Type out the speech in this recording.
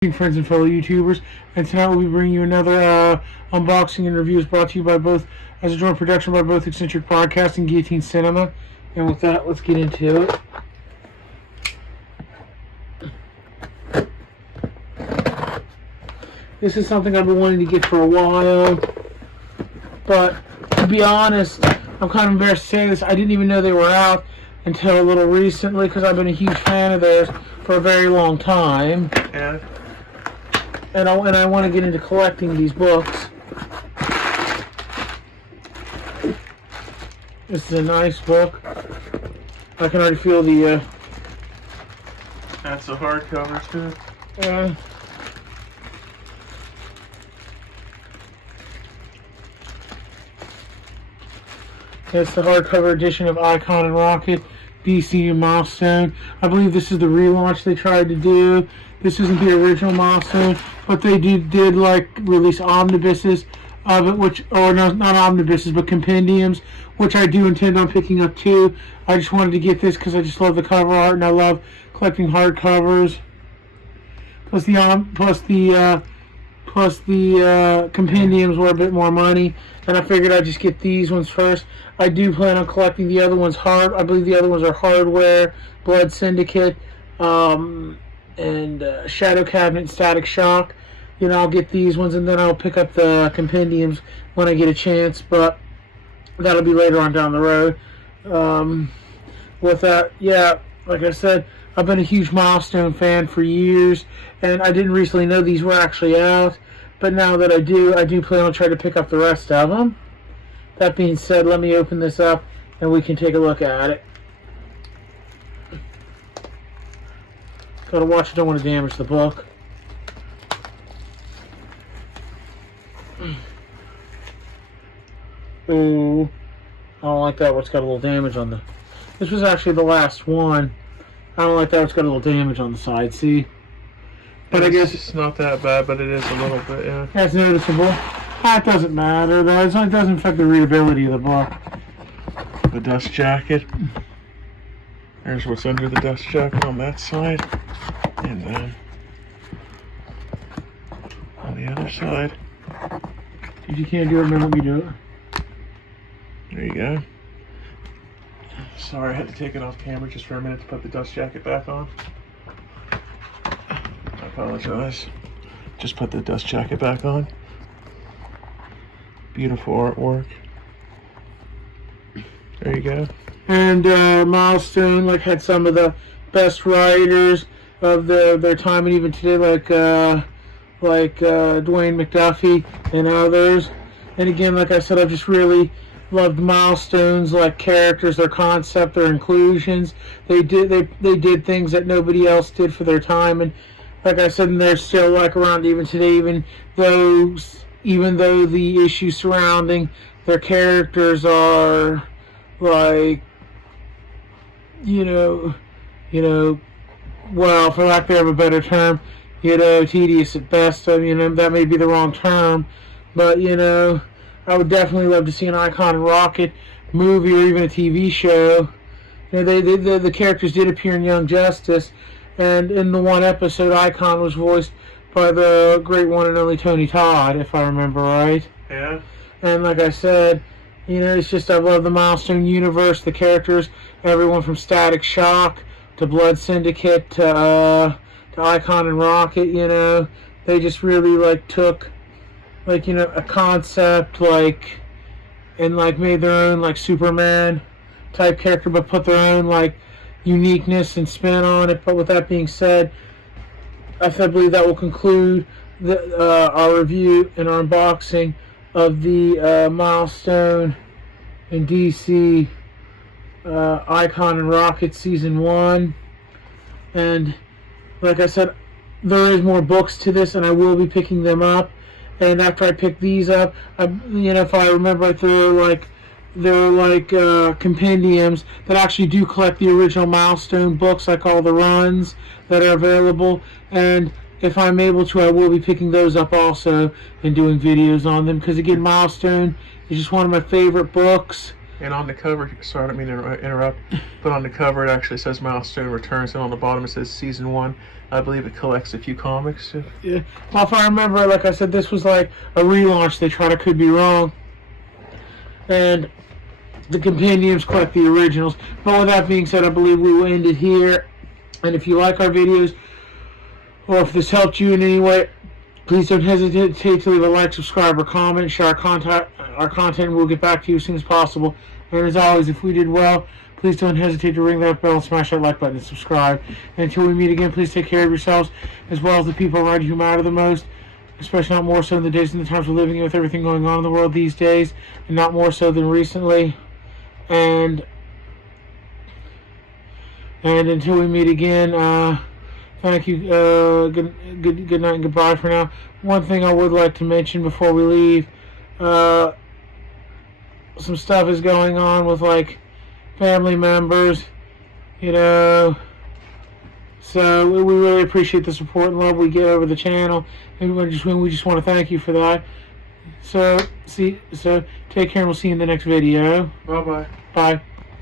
Friends and fellow YouTubers, and tonight we'll be bringing you another unboxing and reviews brought to you by both, as a joint production by both Eccentric Podcast and Guillotine Cinema. And with that, let's get into it. This is something I've been wanting to get for a while, but to be honest, I'm kind of embarrassed to say this, I didn't even know they were out until a little recently, because I've been a huge fan of theirs for a very long time. Yeah. And I want to get into collecting these books. This is a nice book. I can already feel the That's a hardcover too. It's the hardcover edition of Icon and Rocket, DC and Milestone. I believe this is the relaunch they tried to do. This isn't the original Milestone, but they did like release omnibuses of it, which, or no, not omnibuses, but compendiums, which I do intend on picking up too. I just wanted to get this because I just love the cover art and I love collecting hardcovers. Plus the compendiums were a bit more money, and I figured I'd just get these ones first. I do plan on collecting the other ones I believe the other ones are Hardware, Blood Syndicate, and Shadow Cabinet and Static Shock. You know, I'll get these ones and then I'll pick up the compendiums when I get a chance, but that'll be later on down the road. With that, yeah, like I said, I've been a huge Milestone fan for years, and I didn't recently know these were actually out, but now that I do plan on trying to pick up the rest of them. That being said, let me open this up and we can take a look at it. Gotta watch it, don't want to damage the book. Ooh, I don't like that where it's got a little damage on the... This was actually the last one. I don't like that it's got a little damage on the side, see? But I guess it's not that bad, but it is a little bit, yeah. That's noticeable. That doesn't matter, though. It doesn't affect the readability of the book. The dust jacket. There's what's under the dust jacket on that side. And then on the other side. If you can't do it, then let me do it. There you go. Sorry, I had to take it off camera just for a minute to put the dust jacket back on. I apologize. Just put the dust jacket back on. Beautiful artwork. There you go. And Milestone had some of the best writers of their time, and even today, like Dwayne McDuffie and others. And again, like I said, I've just really loved Milestone's characters, their concept, their inclusions. They did things that nobody else did for their time, and like I said, and they're still around even today, even though the issues surrounding their characters are well, for lack of a better term, tedious at best. I mean, that may be the wrong term, but I would definitely love to see an Icon and Rocket movie or even a TV show. The characters did appear in Young Justice, and in the one episode, Icon was voiced by the great one and only Tony Todd, if I remember right. Yeah. And like I said, it's just I love the Milestone universe, the characters, everyone from Static Shock to Blood Syndicate to Icon and Rocket. They just really took a concept and made their own Superman type character, but put their own uniqueness and spin on it. But with that being said, I believe that will conclude our review and our unboxing of the Milestone and DC Icon and Rocket Season 1. And like I said, there is more books to this, and I will be picking them up. And after I pick these up, if I remember right, they're compendiums that actually do collect the original Milestone books, all the runs that are available. And if I'm able to, I will be picking those up also and doing videos on them, because again, Milestone is just one of my favorite books. And on the cover, sorry, I don't mean to interrupt, but on the cover it actually says Milestone Returns, and on the bottom it says Season 1. I believe it collects a few comics. Yeah. Well, if I remember, like I said, this was like a relaunch. They tried. I could be wrong. And the compendiums collect the originals. But with that being said, I believe we will end it here. And if you like our videos, or if this helped you in any way, please don't hesitate to leave a like, subscribe, or comment. Share our content, and we'll get back to you as soon as possible. And as always, if we did well, please don't hesitate to ring that bell and smash that like button and subscribe. And until we meet again, please take care of yourselves as well as the people around you who matter the most, especially not more so in the days and the times we're living in with everything going on in the world these days, and not more so than recently. And until we meet again, thank you. Good night and goodbye for now. One thing I would like to mention before we leave, some stuff is going on with like family members, you know. So we really appreciate the support and love we get over the channel, and we just want to thank you for that. So take care, and we'll see you in the next video. Bye bye. Bye.